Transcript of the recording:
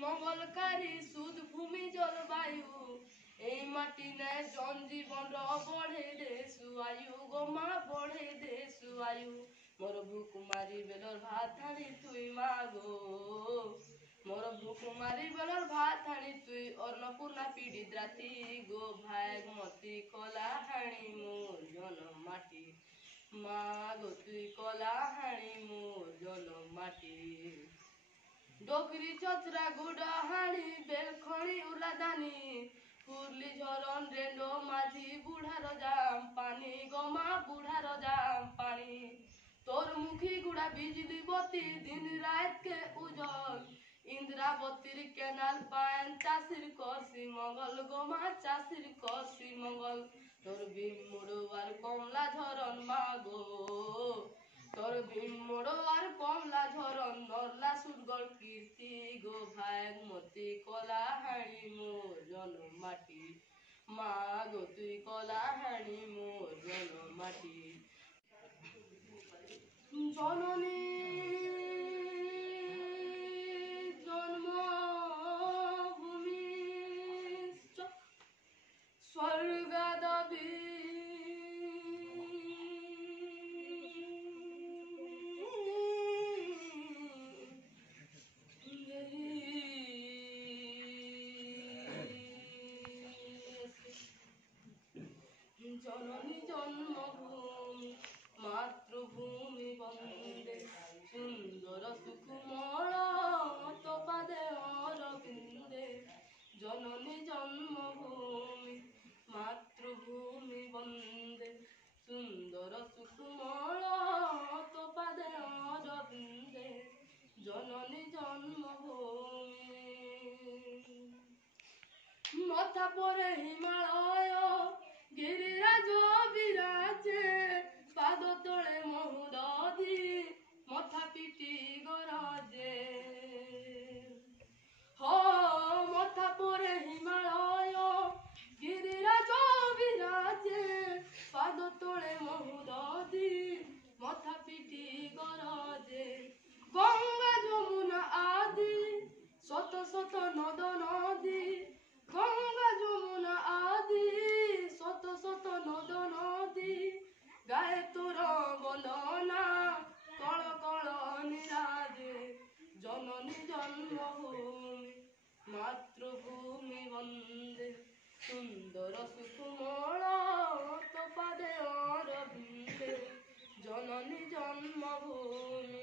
মঙ্গলকারী সুদ ভূমি জলবায়ু এই মাটি নেয় জনজীবন বঢ়ে দেশু আয়ু গো মা বঢ়ে দেশু আয়ু মোর ভুকুমারি বেলর ভাত হানি তুই মা গো মোর ভুকুমারি বেলর ভাত হানি তুই অন্নপূর্ণা পীড়িত রাতি গো ভাগ মতি কলা হানি মোর জনম মাটি মা গো তুই কলা হানি মোর জনম মাটি ডোকরি চচরা গুড়া হাড়ি বেলখড়ি উলাদানি ফুরলি ঝরন রেন্ডো মাঝি বুড়ার জাম পানি গমা বুড়ার জাম পানি তোর মুখী গুড়া বিজলি বতি দিন রাত के उजल इंद्रावतीर केनाल पान चाষির করছি মঙ্গল গমা চাষির করছি মঙ্গল তোর ভীমুড়ো আর কমলা ঝরন মাগো তোর ভীমুড়ো আর কমলা ঝরন নরলা সুরগল কীর্তি গো ভাগ মতি কলা হাড়ি মোর জনম মাটি মা গো তুই কলা হাড়ি মোর জনম মাটি জননী জন্মভূমি স্বর্গাদপি জননী জন্মভূমি মাতৃভূমি বন্দে সুন্দর সুকুমল তপাদে অরবিন্দে জননী জন্মভূমি মাতৃভূমি বন্দে সুন্দর সুকুমল তপাদে অরবিন্দে জননী জন্মভূমি মাথা পরে হিমালয় গিরিরাজ বিরাজে পাদ তলে মহুদধি মথা পিটি গরাজে হ মথা পরে হিমালয় গিরিরাজ বিরাজে পাদ তলে মহুদধি মথা পিটি গরাজে গঙ্গা যমুনা আদি শত শত নদ নদী গঙ্গা যমুনা আদি শত শত নদ নদী গায়ে তোর বন্দনা কল কল নিরাজে জননী জন্মভূমি মাতৃভূমি বন্দে সুন্দর সুকুমল তপাদে অরবিন্দে জননী জন্মভূমি